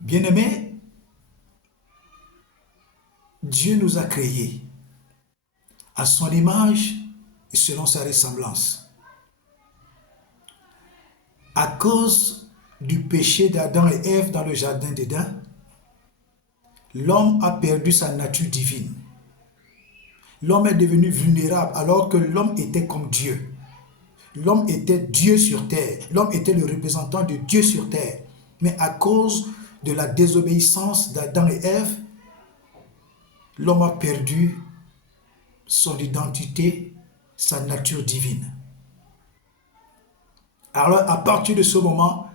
Bien-aimés, Dieu nous a créés à son image et selon sa ressemblance. À cause du péché d'Adam et Ève dans le jardin d'Éden, l'homme a perdu sa nature divine. L'homme est devenu vulnérable alors que l'homme était comme Dieu. L'homme était Dieu sur terre. L'homme était le représentant de Dieu sur terre. Mais à cause de la désobéissance d'Adam et Ève, l'homme a perdu son identité, sa nature divine. Alors, à partir de ce moment,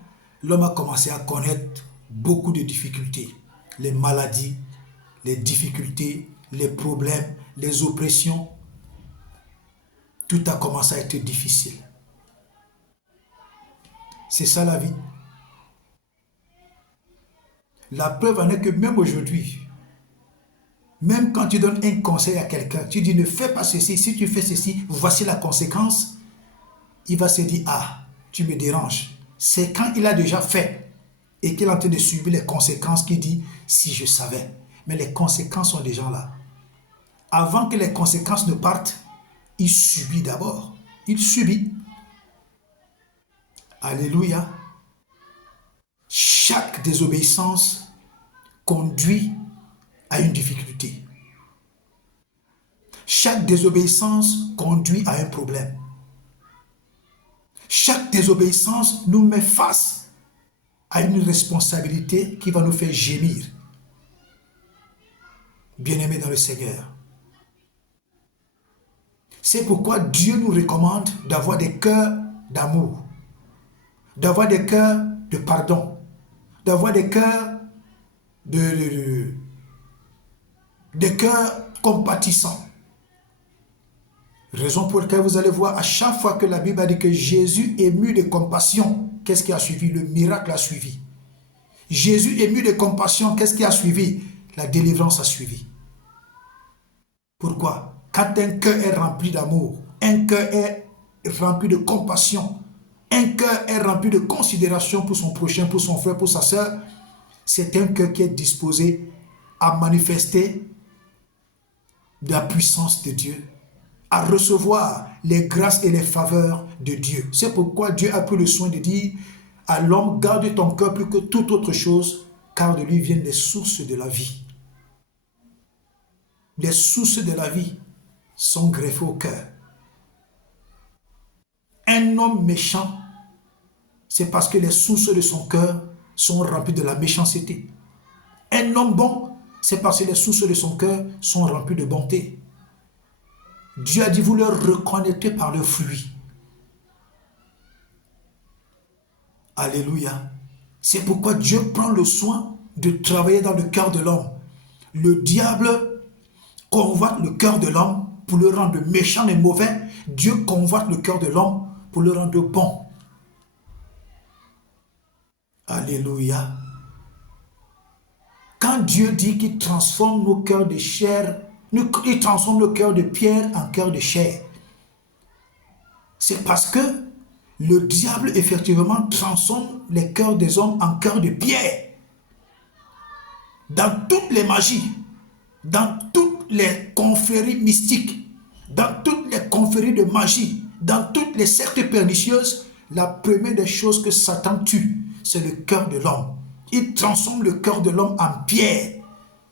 l'homme a commencé à connaître beaucoup de difficultés. Les maladies, les difficultés, les problèmes, les oppressions. Tout a commencé à être difficile. C'est ça la vie. La preuve en est que même aujourd'hui, même quand tu donnes un conseil à quelqu'un, tu dis ne fais pas ceci, si tu fais ceci, voici la conséquence, il va se dire ah, tu me déranges. C'est quand il a déjà fait et qu'il est en train de subir les conséquences qu'il dit si je savais. Mais les conséquences sont déjà là. Avant que les conséquences ne partent, il subit d'abord. Il subit. Alléluia. Chaque désobéissance conduit à une difficulté. Chaque désobéissance conduit à un problème. Chaque désobéissance nous met face à une responsabilité qui va nous faire gémir. Bien-aimés dans le Seigneur. C'est pourquoi Dieu nous recommande d'avoir des cœurs d'amour, d'avoir des cœurs de pardon, d'avoir des cœurs des cœurs compatissants. Raison pour laquelle vous allez voir à chaque fois que la Bible a dit que Jésus est ému de compassion, qu'est-ce qui a suivi? Le miracle a suivi. Jésus ému de compassion, qu'est-ce qui a suivi? La délivrance a suivi. Pourquoi? Quand un cœur est rempli d'amour, un cœur est rempli de compassion, un cœur est rempli de considération pour son prochain, pour son frère, pour sa soeur, c'est un cœur qui est disposé à manifester la puissance de Dieu, à recevoir les grâces et les faveurs de Dieu. C'est pourquoi Dieu a pris le soin de dire à l'homme, garde ton cœur plus que toute autre chose, car de lui viennent les sources de la vie. Les sources de la vie sont greffées au cœur. Un homme méchant, c'est parce que les sources de son cœur sont remplies de la méchanceté. Un homme bon, c'est parce que les sources de son cœur sont remplies de bonté. Dieu a dit, vous le reconnaîtrez par leurs fruits. Alléluia. C'est pourquoi Dieu prend le soin de travailler dans le cœur de l'homme. Le diable convoite le cœur de l'homme pour le rendre méchant et mauvais. Dieu convoite le cœur de l'homme pour le rendre bon. Alléluia. Quand Dieu dit qu'il transforme nos cœurs de chair, il transforme le cœur de pierre en cœur de chair, c'est parce que le diable effectivement transforme les cœurs des hommes en cœurs de pierre. Dans toutes les magies, dans toutes les confréries mystiques, dans toutes les confréries de magie, dans toutes les sectes pernicieuses, la première des choses que Satan tue, c'est le cœur de l'homme. Il transforme le cœur de l'homme en pierre.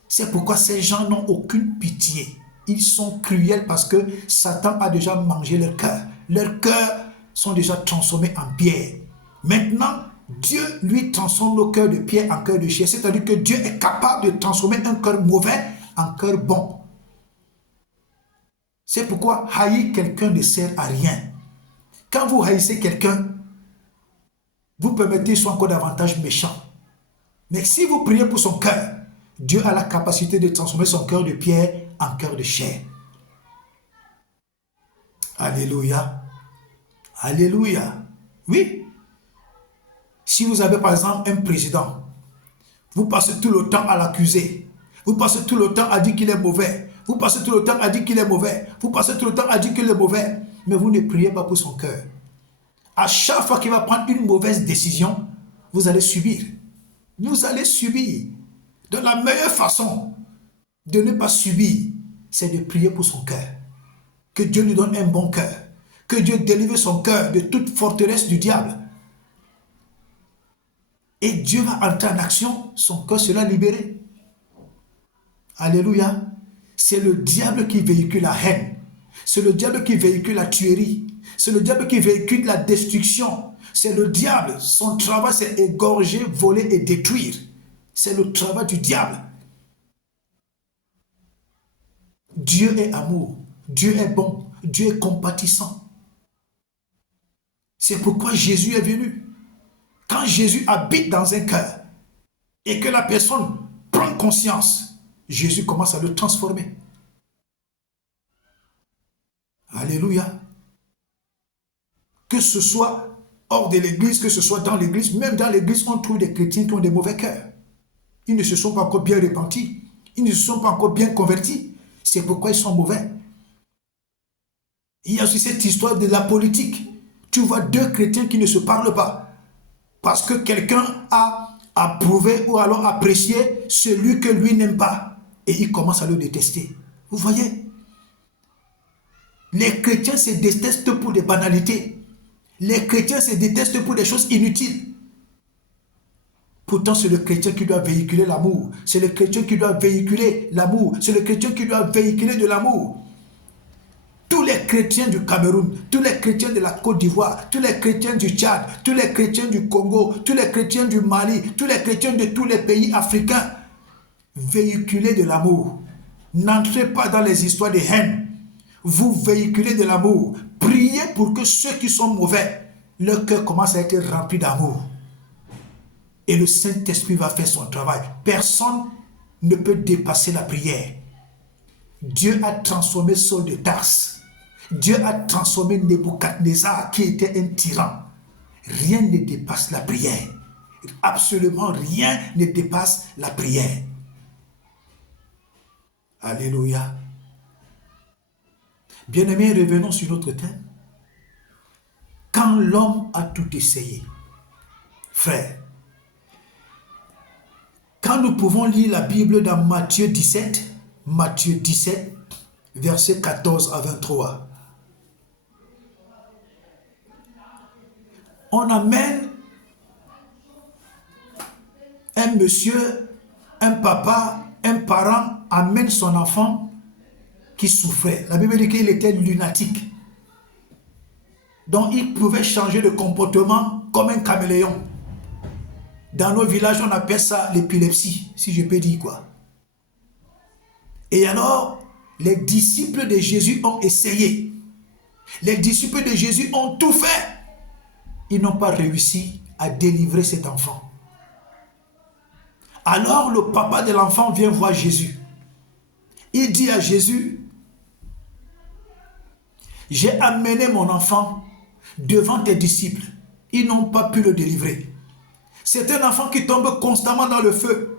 C'est pourquoi ces gens n'ont aucune pitié. Ils sont cruels parce que Satan a déjà mangé leur cœur. Leurs cœurs sont déjà transformés en pierre. Maintenant, Dieu, lui, transforme nos cœurs de pierre en cœur de chair. C'est-à-dire que Dieu est capable de transformer un cœur mauvais en cœur bon. C'est pourquoi haïr quelqu'un ne sert à rien. Quand vous haïssez quelqu'un, vous permettez qu'il soit encore davantage méchant. Mais si vous priez pour son cœur, Dieu a la capacité de transformer son cœur de pierre en cœur de chair. Alléluia. Alléluia. Oui. Si vous avez par exemple un président, vous passez tout le temps à l'accuser. Vous passez tout le temps à dire qu'il est mauvais. Vous passez tout le temps à dire qu'il est mauvais. Vous passez tout le temps à dire qu'il est mauvais. Mais vous ne priez pas pour son cœur. À chaque fois qu'il va prendre une mauvaise décision, vous allez subir. vous allez subir. De la meilleure façon de ne pas subir, c'est de prier pour son cœur. Que Dieu lui donne un bon cœur. Que Dieu délivre son cœur de toute forteresse du diable. Et Dieu va entrer en action, son cœur sera libéré. Alléluia. C'est le diable qui véhicule la haine. C'est le diable qui véhicule la tuerie. C'est le diable qui véhicule la destruction. C'est le diable. Son travail, c'est égorger, voler et détruire. C'est le travail du diable. Dieu est amour. Dieu est bon. Dieu est compatissant. C'est pourquoi Jésus est venu. Quand Jésus habite dans un cœur et que la personne prend conscience, Jésus commence à le transformer. Alléluia. Que ce soit hors de l'église, que ce soit dans l'église, même dans l'église, on trouve des chrétiens qui ont des mauvais cœurs. Ils ne se sont pas encore bien repentis. Ils ne se sont pas encore bien convertis. C'est pourquoi ils sont mauvais. Il y a aussi cette histoire de la politique. Tu vois deux chrétiens qui ne se parlent pas. Parce que quelqu'un a approuvé ou alors apprécié celui que lui n'aime pas. Et il commence à le détester. Vous voyez? Les chrétiens se détestent pour des banalités. Les chrétiens se détestent pour des choses inutiles. Pourtant, c'est le chrétien qui doit véhiculer l'amour. C'est le chrétien qui doit véhiculer l'amour. C'est le chrétien qui doit véhiculer de l'amour. Tous les chrétiens du Cameroun, tous les chrétiens de la Côte d'Ivoire, tous les chrétiens du Tchad, tous les chrétiens du Congo, tous les chrétiens du Mali, tous les chrétiens de tous les pays africains, véhiculez de l'amour. N'entrez pas dans les histoires de haine. Vous véhiculez de l'amour. Priez pour que ceux qui sont mauvais, leur cœur commence à être rempli d'amour. Et le Saint-Esprit va faire son travail. Personne ne peut dépasser la prière. Dieu a transformé Saul de Tarse. Dieu a transformé Nebuchadnezzar qui était un tyran. Rien ne dépasse la prière. Absolument rien ne dépasse la prière. Alléluia. Bien-aimés, revenons sur notre thème. Quand l'homme a tout essayé, frère, quand nous pouvons lire la Bible dans Matthieu 17, versets 14 à 23, on amène un monsieur, un papa, un parent amène son enfant qui souffrait. La Bible dit qu'il était lunatique. Donc il pouvait changer de comportement comme un caméléon. Dans nos villages, on appelle ça l'épilepsie, si je peux dire quoi. Et alors, les disciples de Jésus ont essayé. Les disciples de Jésus ont tout fait. Ils n'ont pas réussi à délivrer cet enfant. Alors le papa de l'enfant vient voir Jésus. Il dit à Jésus, j'ai amené mon enfant devant tes disciples. Ils n'ont pas pu le délivrer. C'est un enfant qui tombe constamment dans le feu.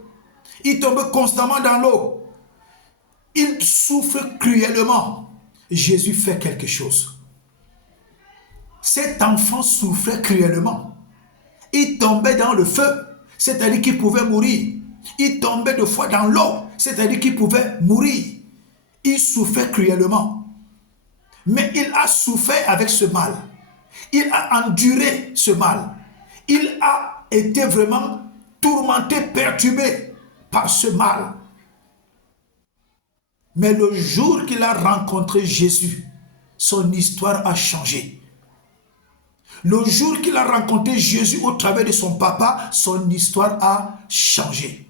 Il tombe constamment dans l'eau. Il souffre cruellement. Jésus fait quelque chose. Cet enfant souffrait cruellement. Il tombait dans le feu, c'est-à-dire qu'il pouvait mourir. Il tombait deux fois dans l'eau, c'est-à-dire qu'il pouvait mourir. Il souffrait cruellement. Mais il a souffert avec ce mal. Il a enduré ce mal. Il a été vraiment tourmenté, perturbé par ce mal. Mais le jour qu'il a rencontré Jésus, son histoire a changé. Le jour qu'il a rencontré Jésus au travers de son papa, son histoire a changé.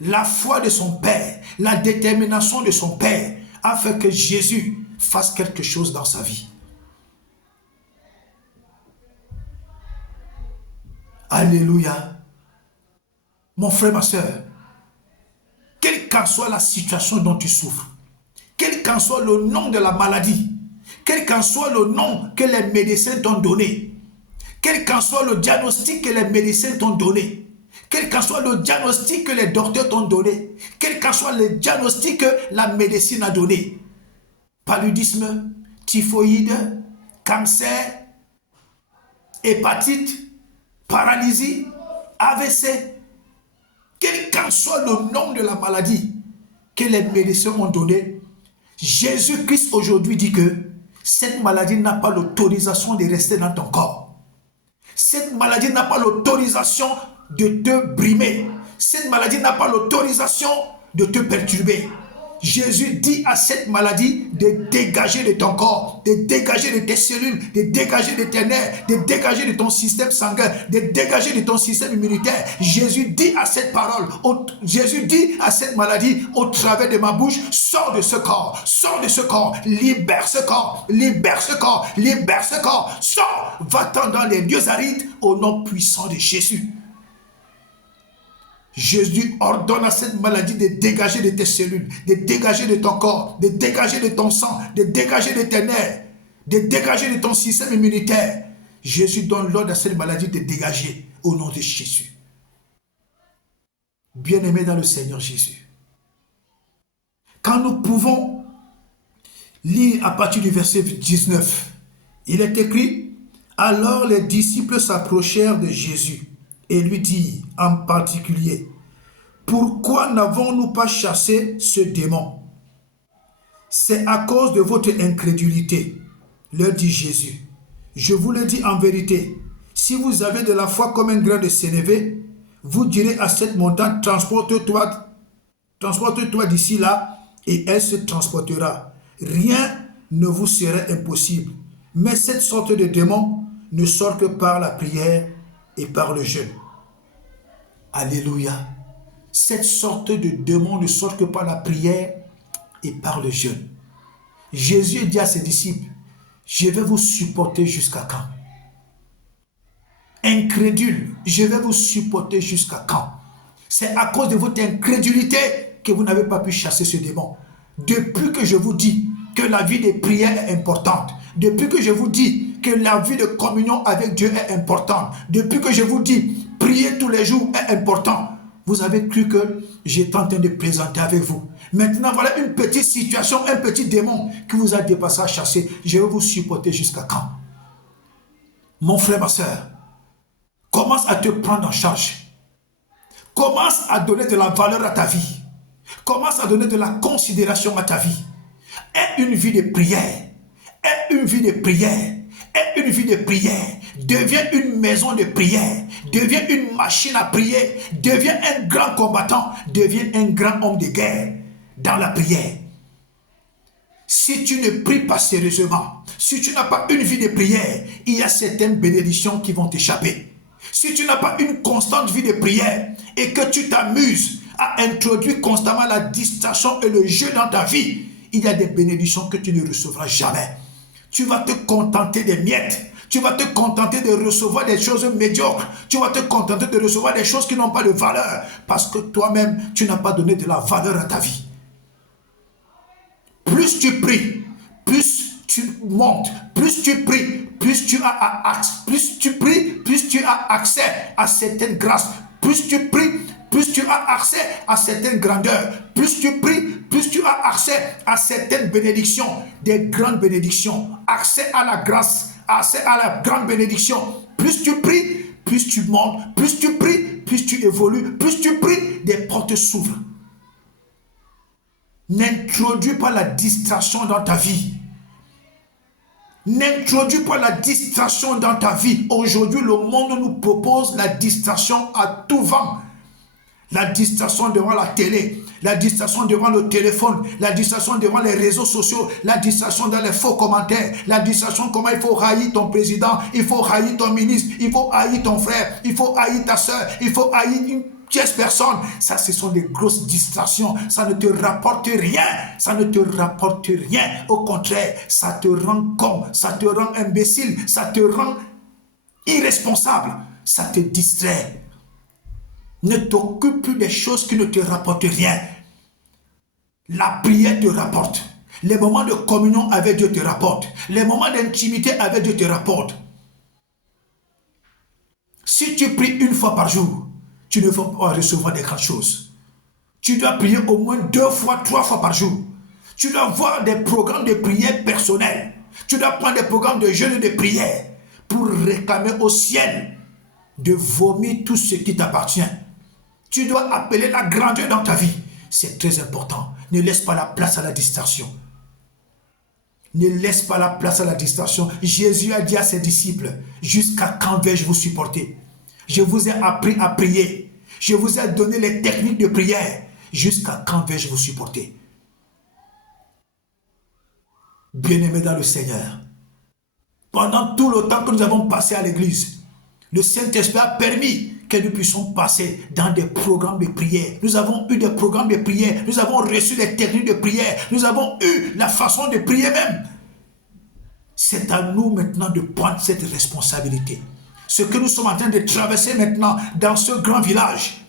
La foi de son père, la détermination de son père a fait que Jésus fasse quelque chose dans sa vie. Alléluia. Mon frère, ma soeur, quelle qu'en soit la situation dont tu souffres, quel qu'en soit le nom de la maladie, quel qu'en soit le nom que les médecins t'ont donné, quel qu'en soit le diagnostic que les médecins t'ont donné, quel qu'en soit le diagnostic que les docteurs t'ont donné, quel qu'en soit le diagnostic que la médecine a donné, paludisme, typhoïde, cancer, hépatite, paralysie, AVC, quel qu'en soit le nom de la maladie que les médecins ont donné, Jésus-Christ aujourd'hui dit que cette maladie n'a pas l'autorisation de rester dans ton corps. Cette maladie n'a pas l'autorisation de te brimer. Cette maladie n'a pas l'autorisation de te perturber. Jésus dit à cette maladie de dégager de ton corps, de dégager de tes cellules, de dégager de tes nerfs, de dégager de ton système sanguin, de dégager de ton système immunitaire. Jésus dit à cette parole, Jésus dit à cette maladie au travers de ma bouche, sors de ce corps, libère ce corps, libère ce corps, libère ce corps, sors, va-t'en dans les lieux arides au nom puissant de Jésus. Jésus ordonne à cette maladie de dégager de tes cellules, de dégager de ton corps, de dégager de ton sang, de dégager de tes nerfs, de dégager de ton système immunitaire. Jésus donne l'ordre à cette maladie de dégager au nom de Jésus. Bien-aimés dans le Seigneur Jésus, quand nous pouvons lire à partir du verset 19, il est écrit, alors les disciples s'approchèrent de Jésus et lui dit en particulier, pourquoi n'avons-nous pas chassé ce démon? C'est à cause de votre incrédulité, leur dit Jésus. Je vous le dis en vérité, si vous avez de la foi comme un grain de sénévé, vous direz à cette montagne, transporte-toi d'ici là, et elle se transportera. Rien ne vous serait impossible. Mais cette sorte de démon ne sort que par la prière et par le jeûne. Alléluia. Cette sorte de démon ne sort que par la prière et par le jeûne. Jésus dit à ses disciples, je vais vous supporter jusqu'à quand? Incrédule, je vais vous supporter jusqu'à quand? C'est à cause de votre incrédulité que vous n'avez pas pu chasser ce démon. Depuis que je vous dis que la vie de prière est importante, depuis que je vous dis que la vie de communion avec Dieu est importante, depuis que je vous dis prier tous les jours est important, vous avez cru que j'étais en train de plaisanter avec vous. Maintenant, voilà une petite situation, un petit démon qui vous a dépassé à chasser. Je vais vous supporter jusqu'à quand? Mon frère, ma soeur, commence à te prendre en charge. Commence à donner de la valeur à ta vie. Commence à donner de la considération à ta vie. Aie une vie de prière. Aie une vie de prière. Aie une vie de prière. Deviens une maison de prière. Deviens une machine à prier. Deviens un grand combattant. Deviens un grand homme de guerre dans la prière. Si tu ne pries pas sérieusement, si tu n'as pas une vie de prière, il y a certaines bénédictions qui vont t'échapper. Si tu n'as pas une constante vie de prière et que tu t'amuses à introduire constamment la distraction et le jeu dans ta vie, il y a des bénédictions que tu ne recevras jamais. Tu vas te contenter des miettes. Tu vas te contenter de recevoir des choses médiocres. Tu vas te contenter de recevoir des choses qui n'ont pas de valeur. Parce que toi-même, tu n'as pas donné de la valeur à ta vie. Plus tu pries, plus tu montes, plus tu pries, plus tu as accès à certaines grâces. Plus tu pries, plus tu as accès à certaines grandeurs. Plus tu pries, plus tu as accès à certaines bénédictions, des grandes bénédictions. Accès à la grâce, accès à la grande bénédiction. Plus tu pries, plus tu montes. Plus tu pries, plus tu évolues. Plus tu pries, des portes s'ouvrent. N'introduis pas la distraction dans ta vie. N'introduis pas la distraction dans ta vie. Aujourd'hui, le monde nous propose la distraction à tout vent. La distraction devant la télé, la distraction devant le téléphone, la distraction devant les réseaux sociaux, la distraction dans les faux commentaires, la distraction comment il faut haïr ton président, il faut haïr ton ministre, il faut haïr ton frère, il faut haïr ta soeur, il faut haïr une tierce personne. Ça, ce sont des grosses distractions. Ça ne te rapporte rien. Ça ne te rapporte rien. Au contraire, ça te rend con, ça te rend imbécile, ça te rend irresponsable, ça te distrait. Ne t'occupe plus des choses qui ne te rapportent rien. La prière te rapporte. Les moments de communion avec Dieu te rapportent. Les moments d'intimité avec Dieu te rapportent. Si tu pries une fois par jour, tu ne vas pas recevoir des grandes choses. Tu dois prier au moins 2 fois, 3 fois par jour. Tu dois avoir des programmes de prière personnels. Tu dois prendre des programmes de jeûne et de prière pour réclamer au ciel de vomir tout ce qui t'appartient. Tu dois appeler la grandeur dans ta vie. C'est très important. Ne laisse pas la place à la distraction. Ne laisse pas la place à la distraction. Jésus a dit à ses disciples, jusqu'à quand vais-je vous supporter? Je vous ai appris à prier. Je vous ai donné les techniques de prière. Jusqu'à quand vais-je vous supporter? Bien-aimés dans le Seigneur, pendant tout le temps que nous avons passé à l'église, le Saint-Esprit a permis que nous puissions passer dans des programmes de prière. Nous avons eu des programmes de prière. Nous avons reçu des techniques de prière. Nous avons eu la façon de prier même. C'est à nous maintenant de prendre cette responsabilité. Ce que nous sommes en train de traverser maintenant dans ce grand village,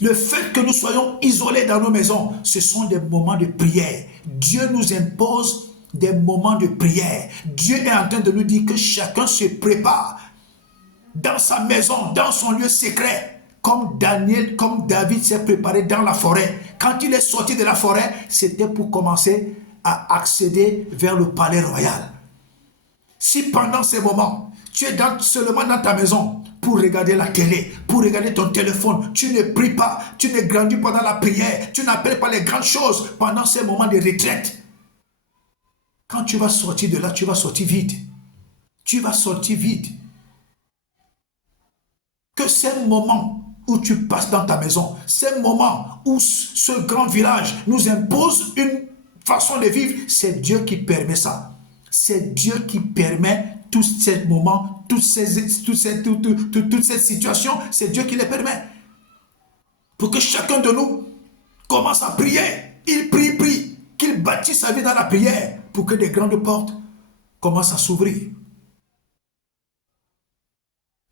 le fait que nous soyons isolés dans nos maisons, ce sont des moments de prière. Dieu nous impose des moments de prière. Dieu est en train de nous dire que chacun se prépare dans sa maison, dans son lieu secret, comme David s'est préparé dans la forêt. Quand il est sorti de la forêt, c'était pour commencer à accéder vers le palais royal. Si pendant ces moments, tu es seulement dans ta maison pour regarder la télé, pour regarder ton téléphone, tu ne pries pas, tu ne grandis pas dans la prière, tu n'appelles pas les grandes choses pendant ces moments de retraite. Quand tu vas sortir de là, tu vas sortir vide. Tu vas sortir vide. Que ces moments où tu passes dans ta maison, ces moments où ce grand village nous impose une façon de vivre, c'est Dieu qui permet ça. C'est Dieu qui permet tous ces moments, toutes ces situations, c'est Dieu qui les permet. Pour que chacun de nous commence à prier. Il prie, qu'il bâtisse sa vie dans la prière pour que des grandes portes commencent à s'ouvrir.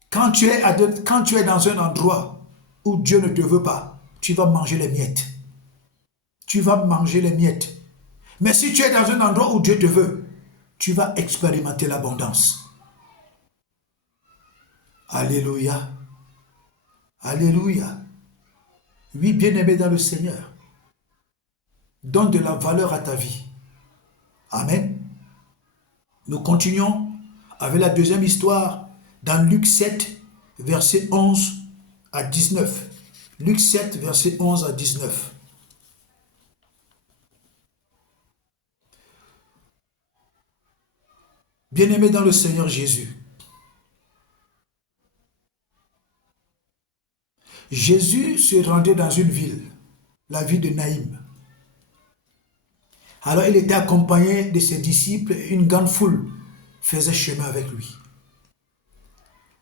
Quand tu es dans un endroit où Dieu ne te veut pas, tu vas manger les miettes. Tu vas manger les miettes. Mais si tu es dans un endroit où Dieu te veut, tu vas expérimenter l'abondance. Alléluia. Alléluia. Oui, bien-aimé dans le Seigneur, donne de la valeur à ta vie. Amen. Nous continuons avec la deuxième histoire dans Luc 7, verset 11 à 19. Luc 7, verset 11 à 19. Bien-aimé dans le Seigneur Jésus, Jésus se rendait dans une ville, la ville de Naïm. Alors il était accompagné de ses disciples et une grande foule faisait chemin avec lui.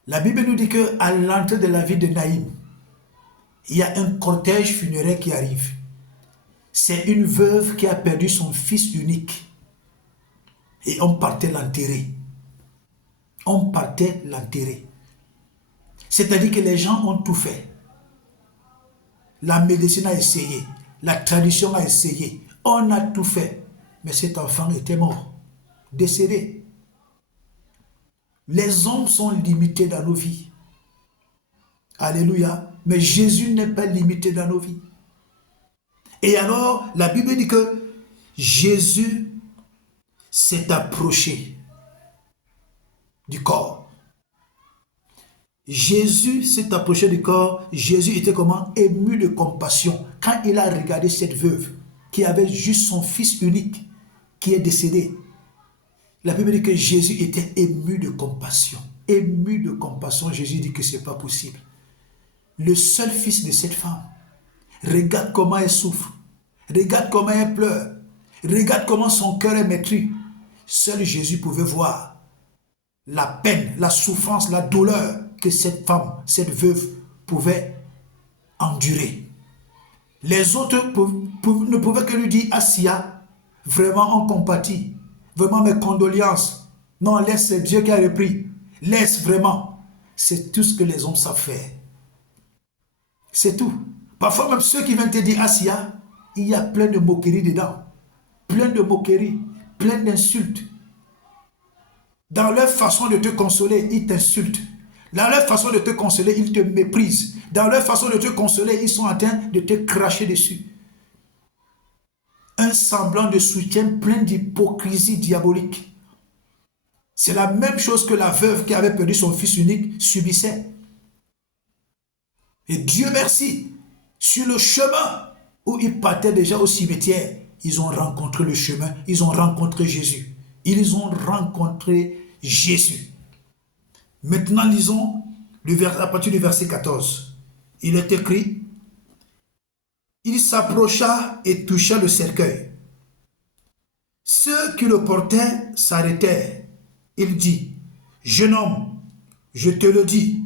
La Bible nous dit qu'à l'entrée de la ville de Naïm, il y a un cortège funéraire qui arrive. C'est une veuve qui a perdu son fils unique. Et on partait l'enterrer. On partait l'enterrer. C'est-à-dire que les gens ont tout fait. La médecine a essayé. La tradition a essayé. On a tout fait. Mais cet enfant était mort. Décédé. Les hommes sont limités dans nos vies. Alléluia. Mais Jésus n'est pas limité dans nos vies. Et alors, la Bible dit que Jésus s'est approché du corps. Jésus s'est approché du corps. Jésus était comment? Ému de compassion. Quand il a regardé cette veuve qui avait juste son fils unique qui est décédé. La Bible dit que Jésus était ému de compassion. Ému de compassion, Jésus dit que ce n'est pas possible. Le seul fils de cette femme, regarde comment elle souffre. Regarde comment elle pleure. Regarde comment son cœur est meurtri. Seul Jésus pouvait voir la peine, la souffrance, la douleur que cette femme, cette veuve pouvait endurer. Les autres ne pouvaient que lui dire, Assia, vraiment on compatit, vraiment mes condoléances. Non, laisse, c'est Dieu qui a repris. Laisse vraiment. C'est tout ce que les hommes savent faire. C'est tout. Parfois même ceux qui viennent te dire, Assia, il y a plein de moqueries dedans. Plein de moqueries, plein d'insultes. Dans leur façon de te consoler, ils t'insultent. Dans leur façon de te consoler, ils te méprisent. Dans leur façon de te consoler, ils sont en train de te cracher dessus. Un semblant de soutien plein d'hypocrisie diabolique. C'est la même chose que la veuve qui avait perdu son fils unique subissait. Et Dieu merci, sur le chemin où ils partaient déjà au cimetière, ils ont rencontré le chemin, ils ont rencontré Jésus. Ils ont rencontré Jésus. Maintenant, lisons à partir du verset 14. Il est écrit, il s'approcha et toucha le cercueil. Ceux qui le portaient s'arrêtèrent. Il dit, jeune homme, je te le dis,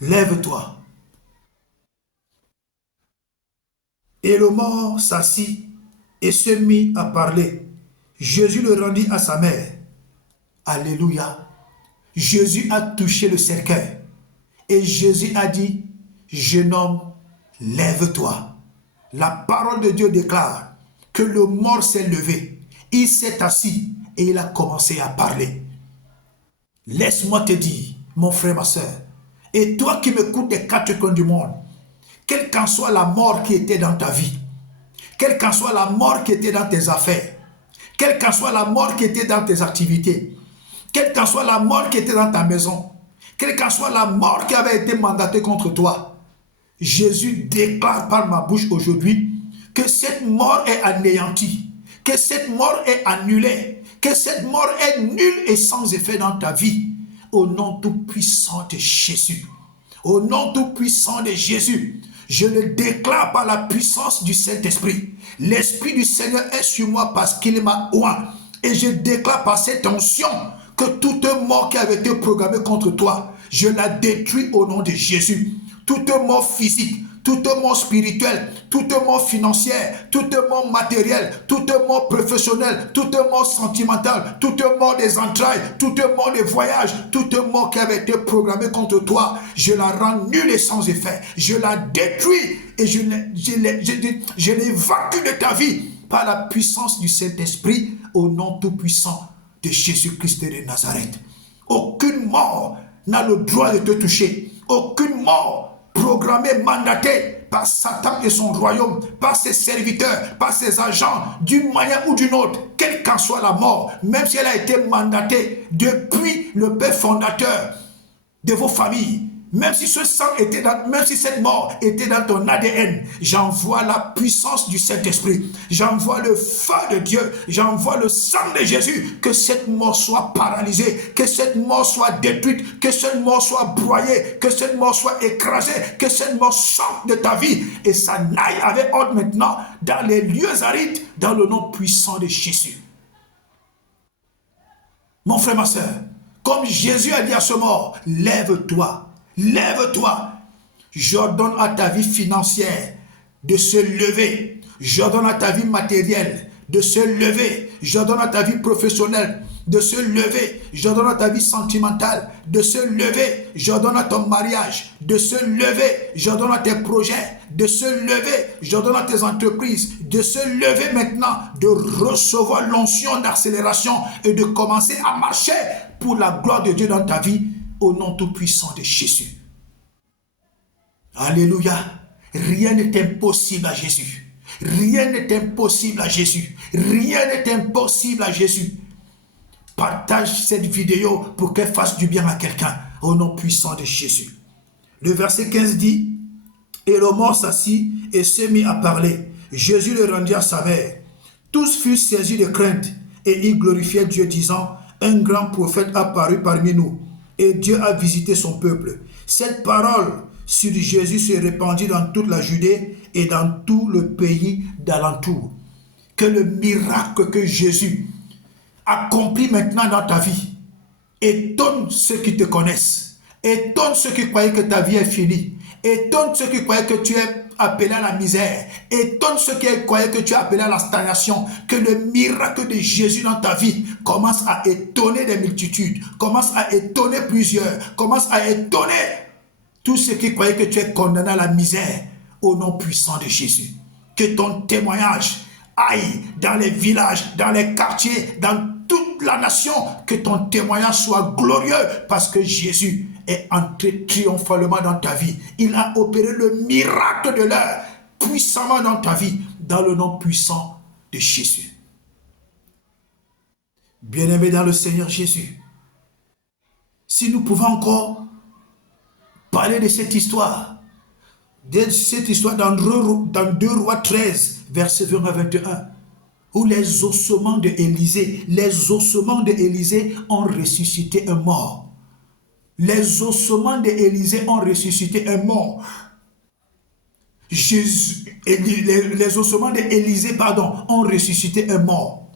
lève-toi. Et le mort s'assit et se mit à parler. Jésus le rendit à sa mère. Alléluia. Jésus a touché le cercueil. Et Jésus a dit, jeune homme, lève-toi. La parole de Dieu déclare que le mort s'est levé. Il s'est assis et il a commencé à parler. Laisse-moi te dire, mon frère, ma soeur, et toi qui m'écoutes des quatre coins du monde, quelle qu'en soit la mort qui était dans ta vie, quelle qu'en soit la mort qui était dans tes affaires, quelle qu'en soit la mort qui était dans tes activités, quelle qu'en soit la mort qui était dans ta maison, quelle qu'en soit la mort qui avait été mandatée contre toi, Jésus déclare par ma bouche aujourd'hui que cette mort est anéantie, que cette mort est annulée, que cette mort est nulle et sans effet dans ta vie. Au nom tout-puissant de Jésus. Au nom tout-puissant de Jésus. Je le déclare par la puissance du Saint-Esprit. L'Esprit du Seigneur est sur moi parce qu'il m'a oint. Et je déclare par cette onction que toute mort qui avait été programmée contre toi, je la détruis au nom de Jésus. Toute mort physique, toute mort spirituelle, toute mort financière, toute mort matérielle, toute mort professionnelle, toute mort sentimentale, toute mort des entrailles, toute mort des voyages, toute mort qui avait été programmée contre toi, je la rends nulle et sans effet. Je la détruis et je l'évacue de ta vie par la puissance du Saint-Esprit au nom tout-puissant de Jésus-Christ de Nazareth. Aucune mort n'a le droit de te toucher. Aucune mort programmée, mandatée par Satan et son royaume, par ses serviteurs, par ses agents, d'une manière ou d'une autre, quelle qu'en soit la mort, même si elle a été mandatée depuis le père fondateur de vos familles, même si ce sang était même si cette mort était dans ton ADN, j'envoie la puissance du Saint-Esprit, j'envoie le feu de Dieu, j'envoie le sang de Jésus, que cette mort soit paralysée, que cette mort soit détruite, que cette mort soit broyée, que cette mort soit écrasée, que cette mort sorte de ta vie et ça n'aille avec ordre maintenant dans les lieux arides, dans le nom puissant de Jésus. Mon frère, ma soeur, comme Jésus a dit à ce mort, lève-toi. Lève-toi. J'ordonne à ta vie financière de se lever. J'ordonne à ta vie matérielle de se lever. J'ordonne à ta vie professionnelle de se lever. J'ordonne à ta vie sentimentale de se lever. J'ordonne à ton mariage de se lever. J'ordonne à tes projets de se lever. J'ordonne à tes entreprises de se lever maintenant, de recevoir l'onction d'accélération et de commencer à marcher pour la gloire de Dieu dans ta vie. Au nom tout-puissant de Jésus. Alléluia. Rien n'est impossible à Jésus. Rien n'est impossible à Jésus. Rien n'est impossible à Jésus. Partage cette vidéo pour qu'elle fasse du bien à quelqu'un. Au nom puissant de Jésus. Le verset 15 dit, et le mort s'assit et se mit à parler. Jésus le rendit à sa mère. Tous furent saisis de crainte et ils glorifiaient Dieu disant, un grand prophète apparut parmi nous. Et Dieu a visité son peuple. Cette parole sur Jésus se répandit dans toute la Judée et dans tout le pays d'alentour. Que le miracle que Jésus accomplit maintenant dans ta vie étonne ceux qui te connaissent. Étonne ceux qui croyaient que ta vie est finie. Étonne ceux qui croyaient que tu es appelé à la misère. Étonne ceux qui croyaient que tu es appelé à la stagnation. Que le miracle de Jésus dans ta vie commence à étonner des multitudes. Commence à étonner plusieurs. Commence à étonner tous ceux qui croyaient que tu es condamné à la misère. Au nom puissant de Jésus. Que ton témoignage aille dans les villages, dans les quartiers, dans toute la nation. Que ton témoignage soit glorieux parce que Jésus est entré triomphalement dans ta vie. Il a opéré le miracle de l'heure puissamment dans ta vie, dans le nom puissant de Jésus. Bien-aimés dans le Seigneur Jésus, si nous pouvons encore parler de cette histoire, Cette histoire dans 2 Rois 13, verset 20 à 21, où les ossements d'Élisée ont ressuscité un mort. Les ossements d'Élisée ont ressuscité un mort. Les ossements d'Élisée, ont ressuscité un mort.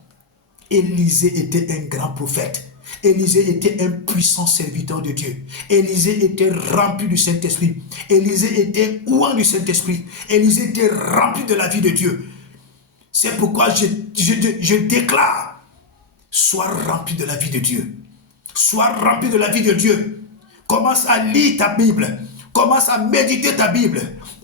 Élisée était un grand prophète. Élisée était un puissant serviteur de Dieu. Élisée était rempli du Saint-Esprit. Élisée était ouin du Saint-Esprit. Élisée était rempli de la vie de Dieu. C'est pourquoi je déclare, sois rempli de la vie de Dieu. Sois rempli de la vie de Dieu. Commence à lire ta Bible. Commence à méditer ta Bible.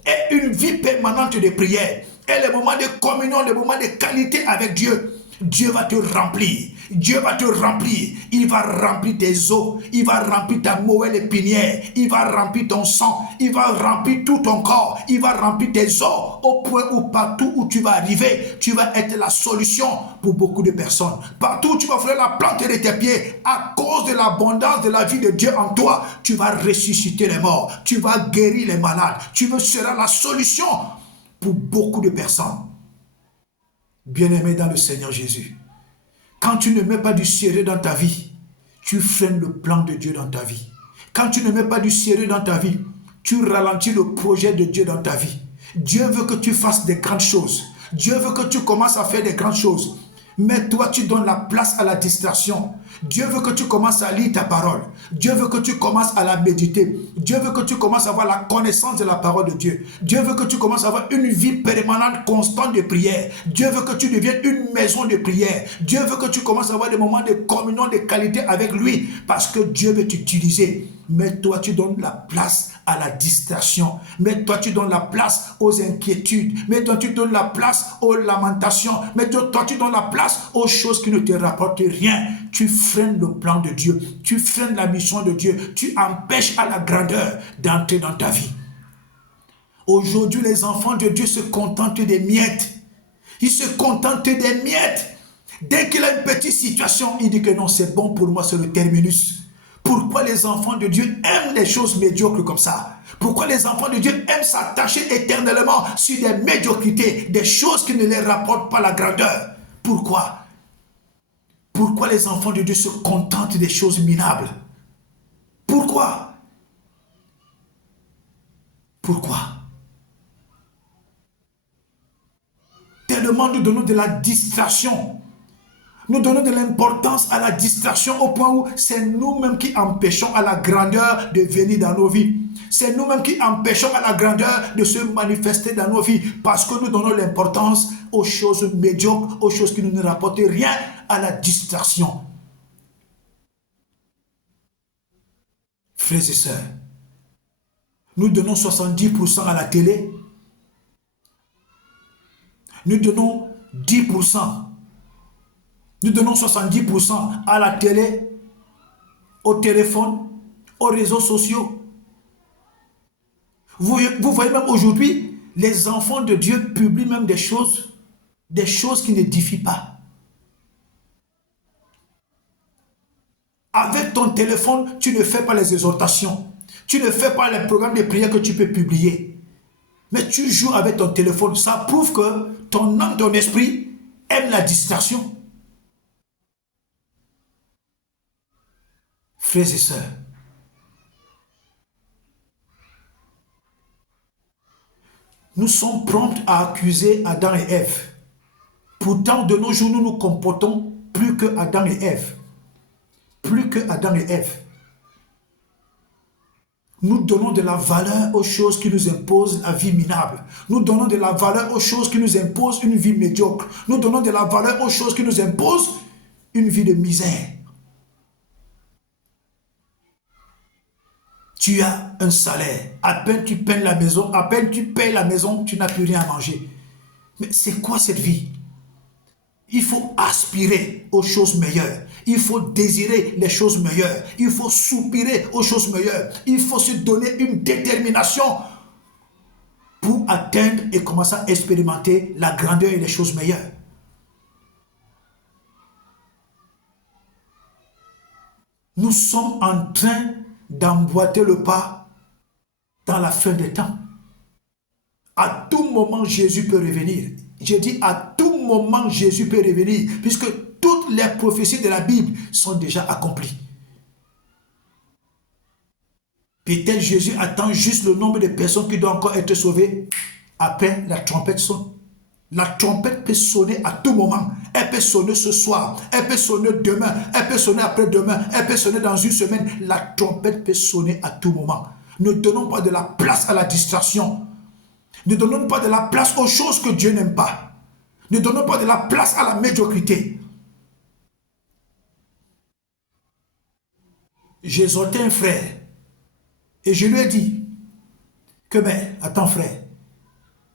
Et une vie permanente de prière. Et les moments de communion, les moments de qualité avec Dieu. Dieu va te remplir. Dieu va te remplir. Il va remplir tes os. Il va remplir ta moelle épinière. Il va remplir ton sang. Il va remplir tout ton corps. Il va remplir tes os au point où partout où tu vas arriver, tu vas être la solution pour beaucoup de personnes. Partout où tu vas faire la plante de tes pieds, à cause de l'abondance de la vie de Dieu en toi, tu vas ressusciter les morts. Tu vas guérir les malades. Tu seras la solution pour beaucoup de personnes. Bien-aimé dans le Seigneur Jésus, quand tu ne mets pas du sérieux dans ta vie, tu freines le plan de Dieu dans ta vie. Quand tu ne mets pas du sérieux dans ta vie, tu ralentis le projet de Dieu dans ta vie. Dieu veut que tu fasses des grandes choses. Dieu veut que tu commences à faire des grandes choses. Mais toi, tu donnes la place à la distraction. Dieu veut que tu commences à lire ta parole. Dieu veut que tu commences à la méditer. Dieu veut que tu commences à avoir la connaissance de la parole de Dieu. Dieu veut que tu commences à avoir une vie permanente, constante de prière. Dieu veut que tu deviennes une maison de prière. Dieu veut que tu commences à avoir des moments de communion, de qualité avec lui. Parce que Dieu veut t'utiliser. Mais toi, tu donnes la place à la distraction. Mais toi, tu donnes la place aux inquiétudes. Mais toi, tu donnes la place aux lamentations. Mais toi, tu donnes la place aux choses qui ne te rapportent rien. Tu freines le plan de Dieu. Tu freines la mission de Dieu. Tu empêches à la grandeur d'entrer dans ta vie. Aujourd'hui, les enfants de Dieu se contentent des miettes. Ils se contentent des miettes. Dès qu'il a une petite situation, il dit que non, c'est bon pour moi, c'est le terminus. Pourquoi les enfants de Dieu aiment les choses médiocres comme ça? Pourquoi les enfants de Dieu aiment s'attacher éternellement sur des médiocrités, des choses qui ne les rapportent pas la grandeur? Pourquoi? Pourquoi les enfants de Dieu se contentent des choses minables? Pourquoi? Pourquoi? Tellement nous donnons de la distraction. Nous donnons de l'importance à la distraction au point où c'est nous-mêmes qui empêchons à la grandeur de venir dans nos vies. C'est nous-mêmes qui empêchons à la grandeur de se manifester dans nos vies parce que nous donnons l'importance aux choses médiocres, aux choses qui ne nous rapportent rien, à la distraction. Frères et sœurs, nous donnons 70% à la télé. Nous donnons 10%. Nous donnons 70% à la télé, au téléphone, aux réseaux sociaux. Vous voyez même aujourd'hui, les enfants de Dieu publient même des choses qui n'édifient pas. Avec ton téléphone, tu ne fais pas les exhortations. Tu ne fais pas les programmes de prière que tu peux publier. Mais tu joues avec ton téléphone. Ça prouve que ton âme, ton esprit aime la distraction. Frères et sœurs, nous sommes prompts à accuser Adam et Ève. Pourtant, de nos jours, nous nous comportons plus que Adam et Ève. Plus que Adam et Ève. Nous donnons de la valeur aux choses qui nous imposent la vie minable. Nous donnons de la valeur aux choses qui nous imposent une vie médiocre. Nous donnons de la valeur aux choses qui nous imposent une vie de misère. Tu as un salaire, à peine tu payes la maison, à peine tu payes la maison, tu n'as plus rien à manger. Mais c'est quoi cette vie? Il faut aspirer aux choses meilleures. Il faut désirer les choses meilleures. Il faut soupirer aux choses meilleures. Il faut se donner une détermination pour atteindre et commencer à expérimenter la grandeur et les choses meilleures. Nous sommes en train d'emboîter le pas dans la fin des temps. À tout moment, Jésus peut revenir. J'ai dit à tout moment, Jésus peut revenir, puisque toutes les prophéties de la Bible sont déjà accomplies. Peut-être Jésus attend juste le nombre de personnes qui doivent encore être sauvées. Après, la trompette sonne. La trompette peut sonner à tout moment. Elle peut sonner ce soir, elle peut sonner demain, elle peut sonner après-demain, elle peut sonner dans une semaine. La trompette peut sonner à tout moment. Ne donnons pas de la place à la distraction. Ne donnons pas de la place aux choses que Dieu n'aime pas. Ne donnons pas de la place à la médiocrité. J'ai exhorté un frère et je lui ai dit que, mais attends frère,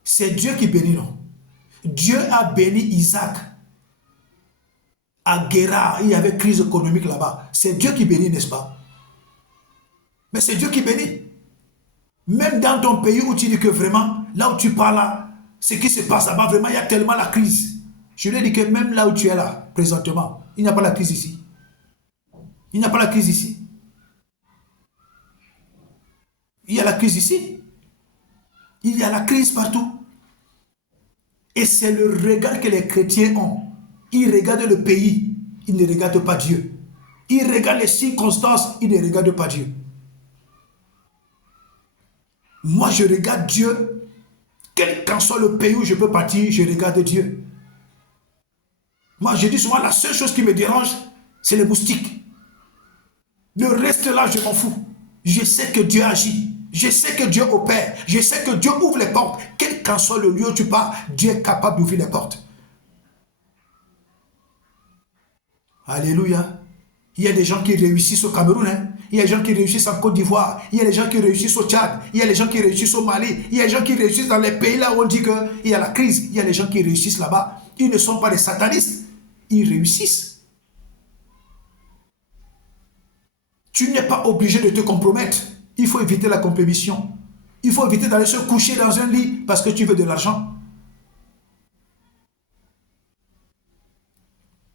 c'est Dieu qui bénit, non? Dieu a béni Isaac à Guérar, il y avait crise économique là-bas. C'est Dieu qui bénit, n'est-ce pas? Mais c'est Dieu qui bénit. Même dans ton pays où tu dis que vraiment, là où tu parles là, ce qui se passe là-bas, vraiment, il y a tellement la crise. Je lui ai dit que même là où tu es là, présentement, il n'y a pas la crise ici. Il n'y a pas la crise ici. Il y a la crise ici. Il y a la crise partout. Et c'est le regard que les chrétiens ont. Ils regardent le pays, ils ne regardent pas Dieu. Ils regardent les circonstances, ils ne regardent pas Dieu. Moi, je regarde Dieu. Quel qu'en soit le pays où je peux partir, je regarde Dieu. Moi, je dis souvent, la seule chose qui me dérange, c'est les moustiques. Le reste là, je m'en fous. Je sais que Dieu agit. Je sais que Dieu opère. Je sais que Dieu ouvre les portes. Quel qu'en soit le lieu où tu pars, Dieu est capable d'ouvrir les portes. Alléluia. Il y a des gens qui réussissent au Cameroun. Hein? Il y a des gens qui réussissent en Côte d'Ivoire. Il y a des gens qui réussissent au Tchad. Il y a des gens qui réussissent au Mali. Il y a des gens qui réussissent dans les pays là où on dit qu'il y a la crise. Il y a des gens qui réussissent là-bas. Ils ne sont pas des satanistes. Ils réussissent. Tu n'es pas obligé de te compromettre. Il faut éviter la compromission. Il faut éviter d'aller se coucher dans un lit parce que tu veux de l'argent.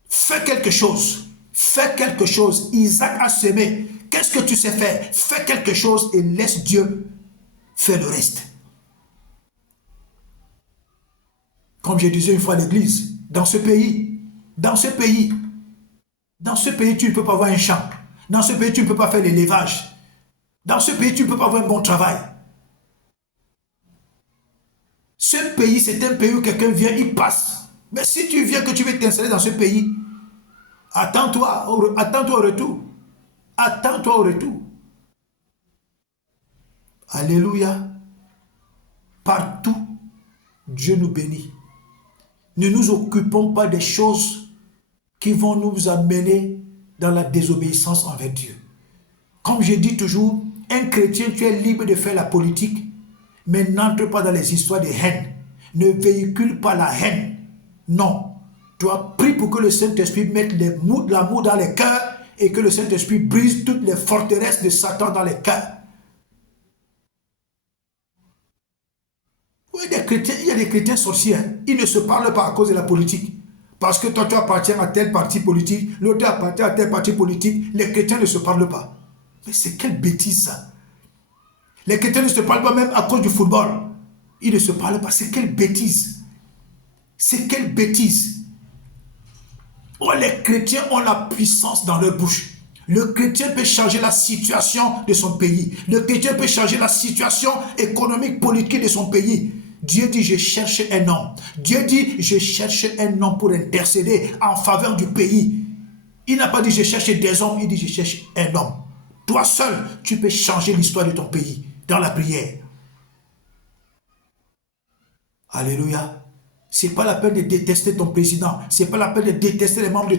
Fais quelque chose. Fais quelque chose. Isaac a semé. Qu'est-ce que tu sais faire? Fais quelque chose et laisse Dieu faire le reste. Comme je disais une fois à l'église, dans ce pays, tu ne peux pas avoir un champ. Dans ce pays, tu ne peux pas faire l'élevage. Dans ce pays, tu ne peux pas avoir un bon travail. Ce pays, c'est un pays où quelqu'un vient, il passe. Mais si tu viens que tu veux t'installer dans ce pays, attends-toi au retour. Attends-toi au retour. Alléluia. Partout, Dieu nous bénit. Ne nous occupons pas des choses qui vont nous amener dans la désobéissance envers Dieu. Comme je dis toujours, un chrétien, tu es libre de faire la politique, mais n'entre pas dans les histoires de haine. Ne véhicule pas la haine. Non. Tu as prié pour que le Saint-Esprit mette l'amour dans les cœurs et que le Saint-Esprit brise toutes les forteresses de Satan dans les cœurs. Oui, il y a des chrétiens sorciers. Hein. Ils ne se parlent pas à cause de la politique. Parce que toi, tu appartiens à tel parti politique, l'autre appartient à tel parti politique. Les chrétiens ne se parlent pas. Mais c'est quelle bêtise ça. Les chrétiens ne se parlent pas même à cause du football. Ils ne se parlent pas. C'est quelle bêtise. C'est quelle bêtise. Oh, les chrétiens ont la puissance dans leur bouche. Le chrétien peut changer la situation de son pays. Le chrétien peut changer la situation économique, politique de son pays. Dieu dit, je cherche un homme. Dieu dit, je cherche un homme pour intercéder en faveur du pays. Il n'a pas dit, je cherche des hommes. Il dit, je cherche un homme. Toi seul, tu peux changer l'histoire de ton pays dans la prière. Alléluia. Ce n'est pas la peine de détester ton président. Ce n'est pas la peine de détester les membres,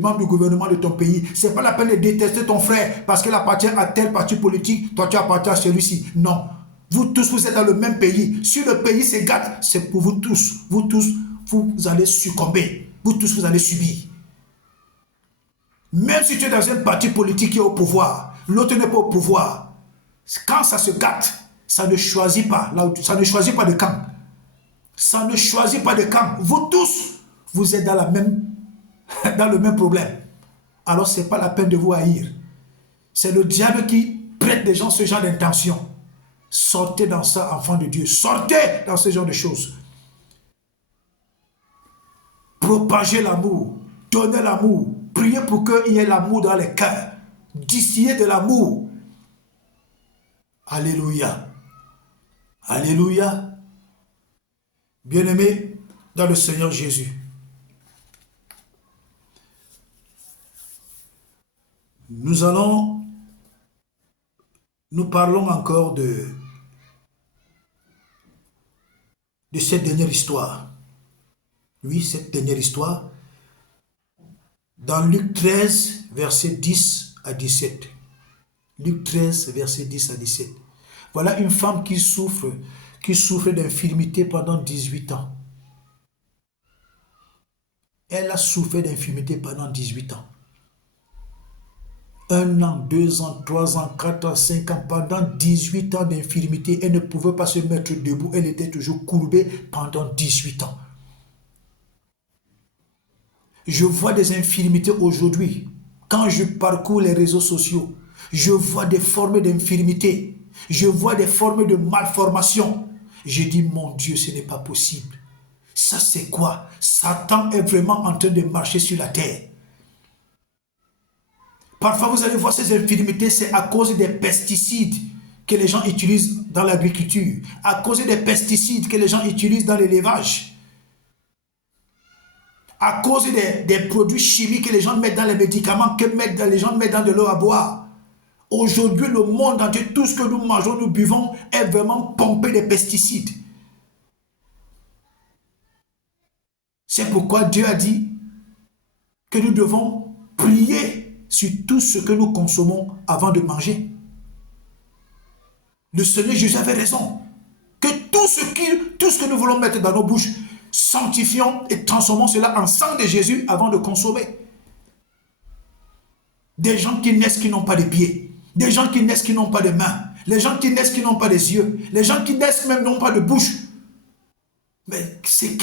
membres du gouvernement de ton pays. Ce n'est pas la peine de détester ton frère parce qu'il appartient à tel parti politique. Toi, tu appartiens à celui-ci. Non. Vous tous, vous êtes dans le même pays. Si le pays se gâte, c'est pour vous tous. Vous tous, vous allez succomber. Vous tous, vous allez subir. Même si tu es dans un parti politique qui est au pouvoir, l'autre n'est pas au pouvoir. Quand ça se gâte, ça ne choisit pas. Ça ne choisit pas de camp. Ça ne choisit pas de camp. Vous tous, vous êtes dans le même problème. Alors, ce n'est pas la peine de vous haïr. C'est le diable qui prête des gens ce genre d'intention. Sortez dans ça, enfants de Dieu. Sortez dans ce genre de choses. Propagez l'amour. Donnez l'amour. Priez pour qu'il y ait l'amour dans les cœurs. Distillez de l'amour. Alléluia. Alléluia. Bien-aimés dans le Seigneur Jésus. Nous parlons encore de cette dernière histoire. Oui, cette dernière histoire. Dans Luc 13, versets 10 à 17. Luc 13, versets 10 à 17. Voilà une femme qui souffre d'infirmité pendant 18 ans. Elle a souffert d'infirmité pendant 18 ans. 1 an, 2 ans, 3 ans, 4 ans, 5 ans, pendant 18 ans d'infirmité, elle ne pouvait pas se mettre debout, elle était toujours courbée pendant 18 ans. Je vois des infirmités aujourd'hui. Quand je parcours les réseaux sociaux, je vois des formes d'infirmité, je vois des formes de malformation. Je dis, mon Dieu, ce n'est pas possible. Ça, c'est quoi? Satan est vraiment en train de marcher sur la terre. Parfois, vous allez voir ces infirmités, c'est à cause des pesticides que les gens utilisent dans l'agriculture, à cause des pesticides que les gens utilisent dans l'élevage, à cause des produits chimiques que les gens mettent dans les médicaments, que les gens mettent dans de l'eau à boire. Aujourd'hui, le monde entier, tout ce que nous mangeons, nous buvons, est vraiment pompé de pesticides. C'est pourquoi Dieu a dit que nous devons prier sur tout ce que nous consommons avant de manger. Le Seigneur Jésus avait raison. Que tout ce que nous voulons mettre dans nos bouches, sanctifions et transformons cela en sang de Jésus avant de consommer. Des gens qui naissent qui n'ont pas de pieds, des gens qui naissent qui n'ont pas de mains, les gens qui naissent qui n'ont pas des yeux, les gens qui naissent même n'ont pas de bouche. Mais c'est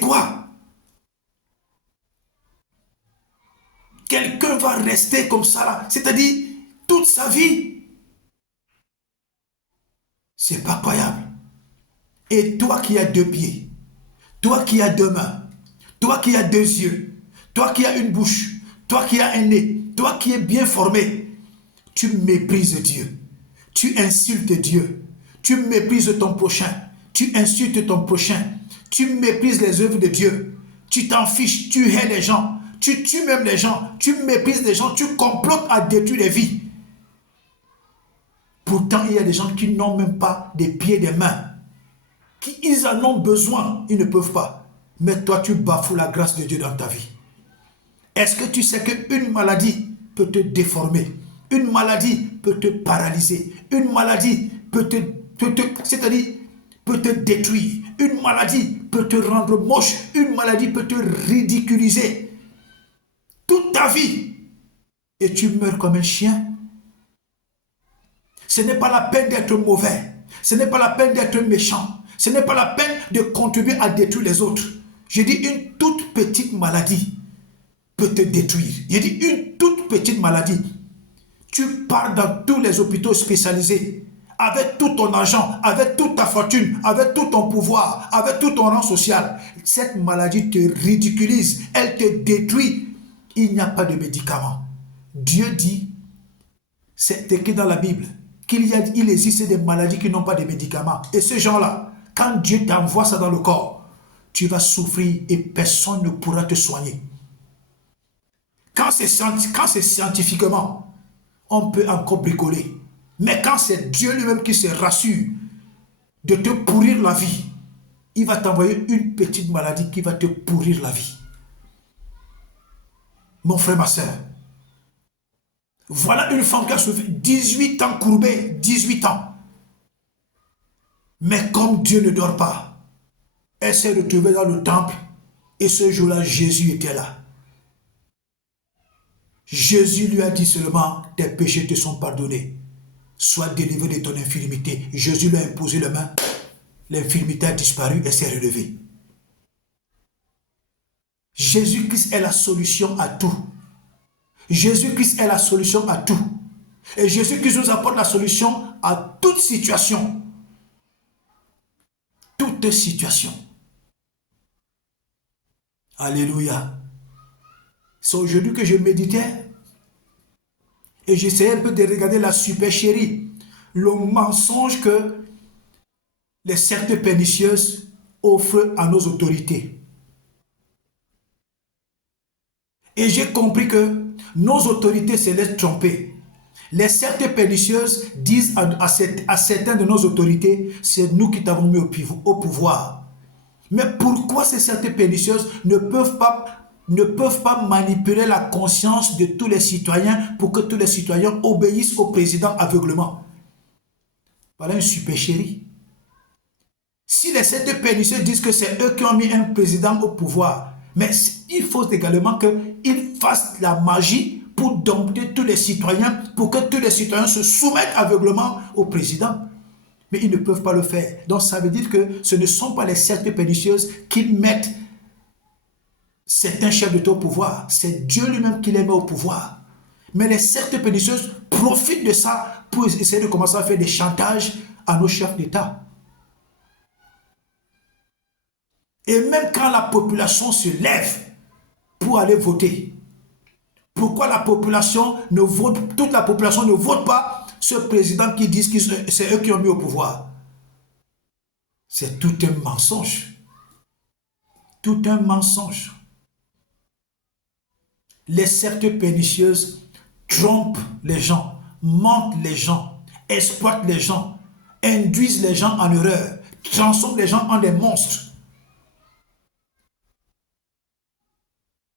quoi? Quelqu'un va rester comme ça là, c'est-à-dire toute sa vie. C'est pas croyable. Et toi qui as 2 pieds, toi qui as 2 mains, toi qui as 2 yeux, toi qui as une bouche, toi qui as un nez, toi qui es bien formé, tu méprises Dieu, tu insultes Dieu, tu méprises ton prochain, tu insultes ton prochain, tu méprises les œuvres de Dieu, tu t'en fiches, tu hais les gens, tu tues même les gens, tu méprises les gens, tu complotes à détruire les vies. Pourtant, il y a des gens qui n'ont même pas des pieds, des mains. Ils en ont besoin, ils ne peuvent pas. Mais toi, tu bafoues la grâce de Dieu dans ta vie. Est-ce que tu sais qu'une maladie peut te déformer? Une maladie peut te paralyser. Une maladie peut te détruire. Une maladie peut te rendre moche. Une maladie peut te ridiculiser. Toute ta vie. Et tu meurs comme un chien. Ce n'est pas la peine d'être mauvais. Ce n'est pas la peine d'être méchant. Ce n'est pas la peine de contribuer à détruire les autres. Je dis une toute petite maladie peut te détruire. Je dis une toute petite maladie. Tu pars dans tous les hôpitaux spécialisés avec tout ton argent, avec toute ta fortune, avec tout ton pouvoir, avec tout ton rang social. Cette maladie te ridiculise, elle te détruit. Il n'y a pas de médicament. Dieu dit, c'est écrit dans la Bible, il existe des maladies qui n'ont pas de médicaments. Et ces gens-là, quand Dieu t'envoie ça dans le corps, tu vas souffrir et personne ne pourra te soigner. Quand c'est scientifiquement, on peut encore bricoler. Mais quand c'est Dieu lui-même qui se rassure de te pourrir la vie, il va t'envoyer une petite maladie qui va te pourrir la vie. Mon frère, ma soeur, voilà une femme qui a souffert 18 ans courbée, 18 ans. Mais comme Dieu ne dort pas, elle s'est retrouvée dans le temple et ce jour-là, Jésus était là. Jésus lui a dit seulement, tes péchés te sont pardonnés. Sois délivré de ton infirmité. Jésus lui a imposé la main. L'infirmité a disparu et s'est relevée. Jésus-Christ est la solution à tout. Jésus-Christ est la solution à tout. Et Jésus-Christ nous apporte la solution à toute situation. Toute situation. Alléluia. C'est aujourd'hui que je méditais et j'essayais un peu de regarder la supercherie, le mensonge que les sectes pernicieuses offrent à nos autorités. Et j'ai compris que nos autorités se laissent tromper. Les sectes pernicieuses disent à certains de nos autorités, c'est nous qui t'avons mis au pouvoir. Mais pourquoi ces sectes pernicieuses ne peuvent pas manipuler la conscience de tous les citoyens pour que tous les citoyens obéissent au président aveuglement? Voilà une supercherie. Si les sectes pernicieuses disent que c'est eux qui ont mis un président au pouvoir, mais il faut également qu'ils fassent la magie pour dompter tous les citoyens, pour que tous les citoyens se soumettent aveuglement au président. Mais ils ne peuvent pas le faire. Donc ça veut dire que ce ne sont pas les sectes pernicieuses qui mettent certains chefs d'État au pouvoir. C'est Dieu lui-même qui les met au pouvoir. Mais les sectes pernicieuses profitent de ça pour essayer de commencer à faire des chantages à nos chefs d'État. Et même quand la population se lève pour aller voter, pourquoi la population ne vote, toute la population ne vote pas ce président qui dit que c'est eux qui ont mis au pouvoir? C'est tout un mensonge. Tout un mensonge. Les sectes pernicieuses trompent les gens, mentent les gens, exploitent les gens, induisent les gens en erreur, transforment les gens en des monstres.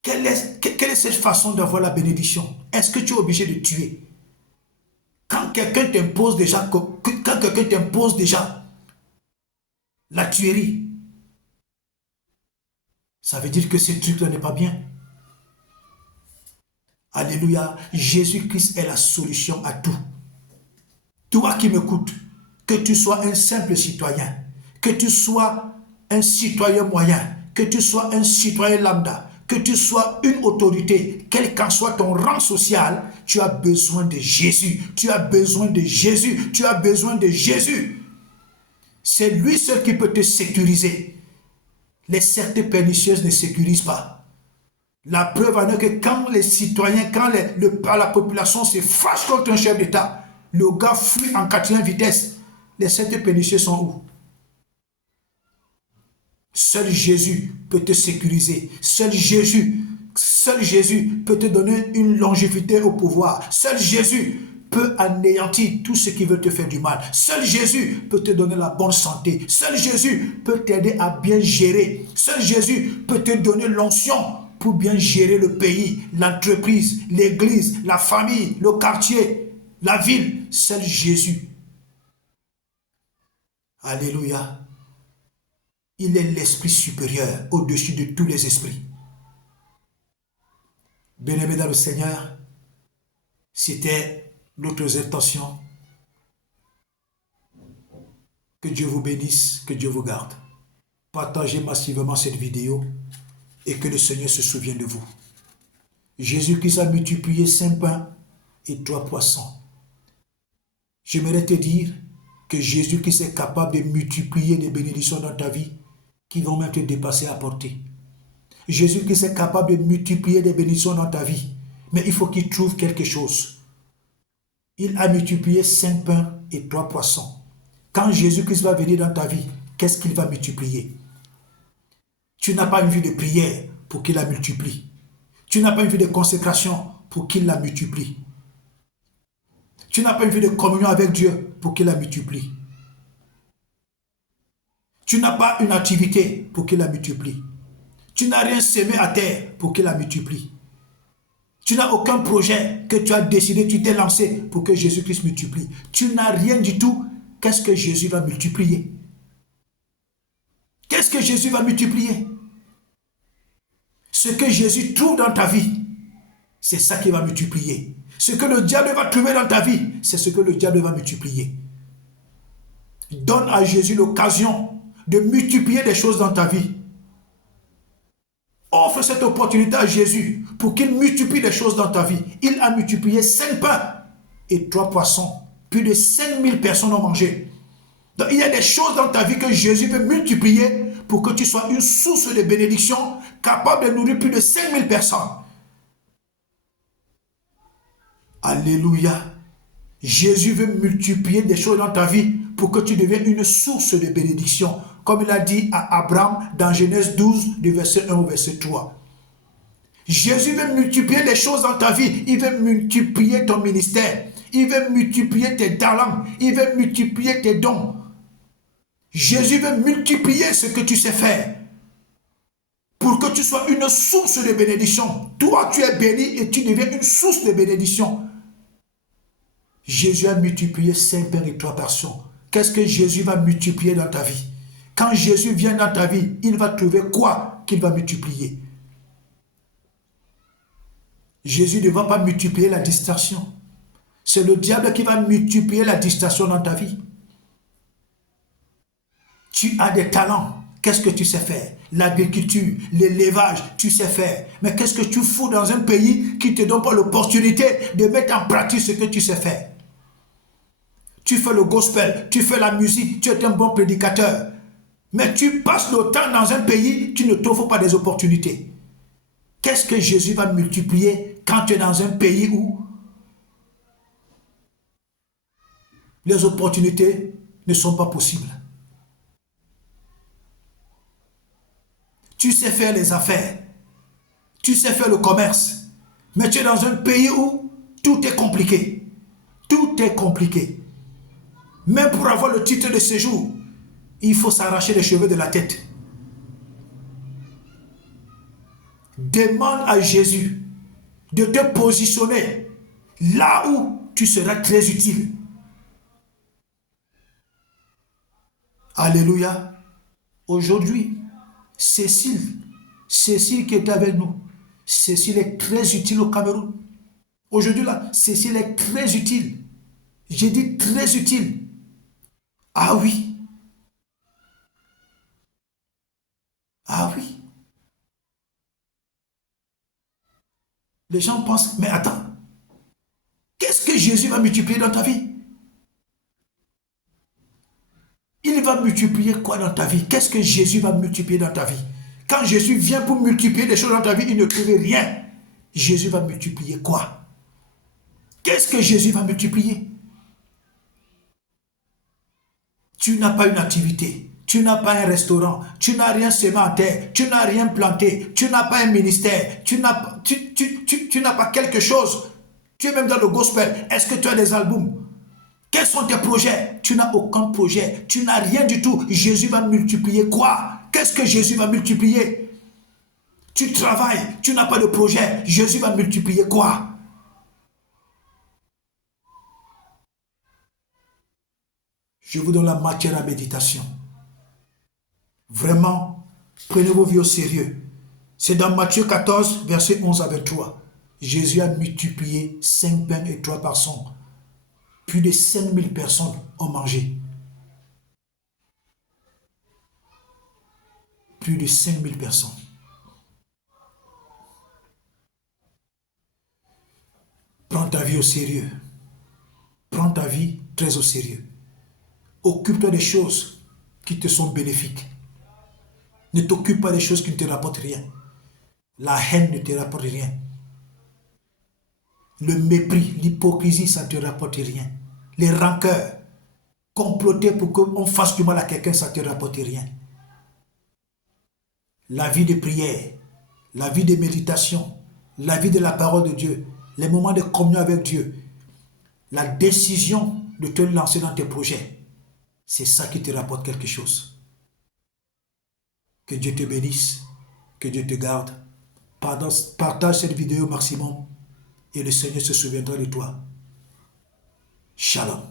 Quelle est cette façon d'avoir la bénédiction? Est-ce que tu es obligé de tuer? Quand quelqu'un t'impose déjà, la tuerie, ça veut dire que ce truc-là n'est pas bien. Alléluia. Jésus-Christ est la solution à tout. Toi qui m'écoutes, que tu sois un simple citoyen, que tu sois un citoyen moyen, que tu sois un citoyen lambda, que tu sois une autorité, quel qu'en soit ton rang social, tu as besoin de Jésus. Tu as besoin de Jésus. Tu as besoin de Jésus. C'est lui seul qui peut te sécuriser. Les sectes pernicieuses ne sécurisent pas. La preuve en est que quand les citoyens, quand la population se fâche contre un chef d'État, le gars fuit en 4e vitesse. Les sectes pernicieuses sont où? Seul Jésus peut te sécuriser. Seul Jésus peut te donner une longévité au pouvoir. Seul Jésus peut anéantir tout ce qui veut te faire du mal. Seul Jésus peut te donner la bonne santé. Seul Jésus peut t'aider à bien gérer. Seul Jésus peut te donner l'onction pour bien gérer le pays, l'entreprise, l'église, la famille, le quartier, la ville. Seul Jésus. Alléluia. Il est l'esprit supérieur au-dessus de tous les esprits. Bien-aimés dans le Seigneur, c'était notre intention. Que Dieu vous bénisse, que Dieu vous garde. Partagez massivement cette vidéo et que le Seigneur se souvienne de vous. Jésus-Christ a multiplié 5 pains et 3 poissons. J'aimerais te dire que Jésus-Christ est capable de multiplier des bénédictions dans ta vie qui vont même te dépasser à portée. Jésus-Christ est capable de multiplier des bénédictions dans ta vie, mais il faut qu'il trouve quelque chose. Il a multiplié 5 pains et 3 poissons. Quand Jésus-Christ va venir dans ta vie, qu'est-ce qu'il va multiplier? Tu n'as pas une vie de prière pour qu'il la multiplie. Tu n'as pas une vie de consécration pour qu'il la multiplie. Tu n'as pas une vie de communion avec Dieu pour qu'il la multiplie. Tu n'as pas une activité pour qu'il la multiplie. Tu n'as rien semé à terre pour qu'il la multiplie. Tu n'as aucun projet que tu as décidé, tu t'es lancé pour que Jésus-Christ multiplie. Tu n'as rien du tout. Qu'est-ce que Jésus va multiplier? Qu'est-ce que Jésus va multiplier? Ce que Jésus trouve dans ta vie, c'est ça qu'il va multiplier. Ce que le diable va trouver dans ta vie, c'est ce que le diable va multiplier. Donne à Jésus l'occasion de multiplier des choses dans ta vie. Offre cette opportunité à Jésus pour qu'il multiplie des choses dans ta vie. Il a multiplié 5 pains et 3 poissons. Plus de 5000 personnes ont mangé. Donc il y a des choses dans ta vie que Jésus veut multiplier pour que tu sois une source de bénédiction capable de nourrir plus de 5000 personnes. Alléluia. Jésus veut multiplier des choses dans ta vie pour que tu deviennes une source de bénédiction. Comme il a dit à Abraham dans Genèse 12, du verset 1 au verset 3. Jésus veut multiplier les choses dans ta vie. Il veut multiplier ton ministère. Il veut multiplier tes talents. Il veut multiplier tes dons. Jésus veut multiplier ce que tu sais faire pour que tu sois une source de bénédiction. Toi, tu es béni et tu deviens une source de bénédiction. Jésus a multiplié 5 pains et 3 poissons. Qu'est-ce que Jésus va multiplier dans ta vie? Quand Jésus vient dans ta vie, il va trouver quoi qu'il va multiplier? Jésus ne va pas multiplier la distraction. C'est le diable qui va multiplier la distraction dans ta vie. Tu as des talents. Qu'est-ce que tu sais faire? L'agriculture, l'élevage, tu sais faire. Mais qu'est-ce que tu fous dans un pays qui ne te donne pas l'opportunité de mettre en pratique ce que tu sais faire? Tu fais le gospel, tu fais la musique, tu es un bon prédicateur. Mais tu passes le temps dans un pays, tu ne t'offres pas des opportunités. Qu'est-ce que Jésus va multiplier quand tu es dans un pays où les opportunités ne sont pas possibles? Tu sais faire les affaires, tu sais faire le commerce, mais tu es dans un pays où tout est compliqué. Tout est compliqué. Même pour avoir le titre de séjour, il faut s'arracher les cheveux de la tête. Demande à Jésus de te positionner là où tu seras très utile. Alléluia. Aujourd'hui, Cécile qui est avec nous, Cécile est très utile au Cameroun. Aujourd'hui là, Cécile est très utile. J'ai dit très utile. Ah oui. Ah oui. Les gens pensent, mais attends, qu'est-ce que Jésus va multiplier dans ta vie? Il va multiplier quoi dans ta vie? Qu'est-ce que Jésus va multiplier dans ta vie? Quand Jésus vient pour multiplier des choses dans ta vie, il ne trouve rien. Jésus va multiplier quoi? Qu'est-ce que Jésus va multiplier? Tu n'as pas une activité, tu n'as pas un restaurant, tu n'as rien semé en terre, tu n'as rien planté, tu n'as pas un ministère, tu n'as pas quelque chose. Tu es même dans le gospel. Est-ce que tu as des albums? Quels sont tes projets? Tu n'as aucun projet, tu n'as rien du tout. Jésus va multiplier quoi? Qu'est-ce que Jésus va multiplier? Tu travailles, tu n'as pas de projet. Jésus va multiplier quoi? Je vous donne la matière à méditation. Vraiment, prenez vos vies au sérieux. C'est dans Matthieu 14, verset 11 à 23. Jésus a multiplié 5 pains et 3 poissons. Plus de 5000 personnes ont mangé. Plus de 5000 personnes. Prends ta vie au sérieux. Prends ta vie très au sérieux. Occupe-toi des choses qui te sont bénéfiques. Ne t'occupe pas des choses qui ne te rapportent rien. La haine ne te rapporte rien. Le mépris, l'hypocrisie, ça ne te rapporte rien. Les rancœurs, comploter pour qu'on fasse du mal à quelqu'un, ça ne te rapporte rien. La vie de prière, la vie de méditation, la vie de la parole de Dieu, les moments de communion avec Dieu, la décision de te lancer dans tes projets, c'est ça qui te rapporte quelque chose. Que Dieu te bénisse, que Dieu te garde. Partage cette vidéo au maximum et le Seigneur se souviendra de toi. Shalom.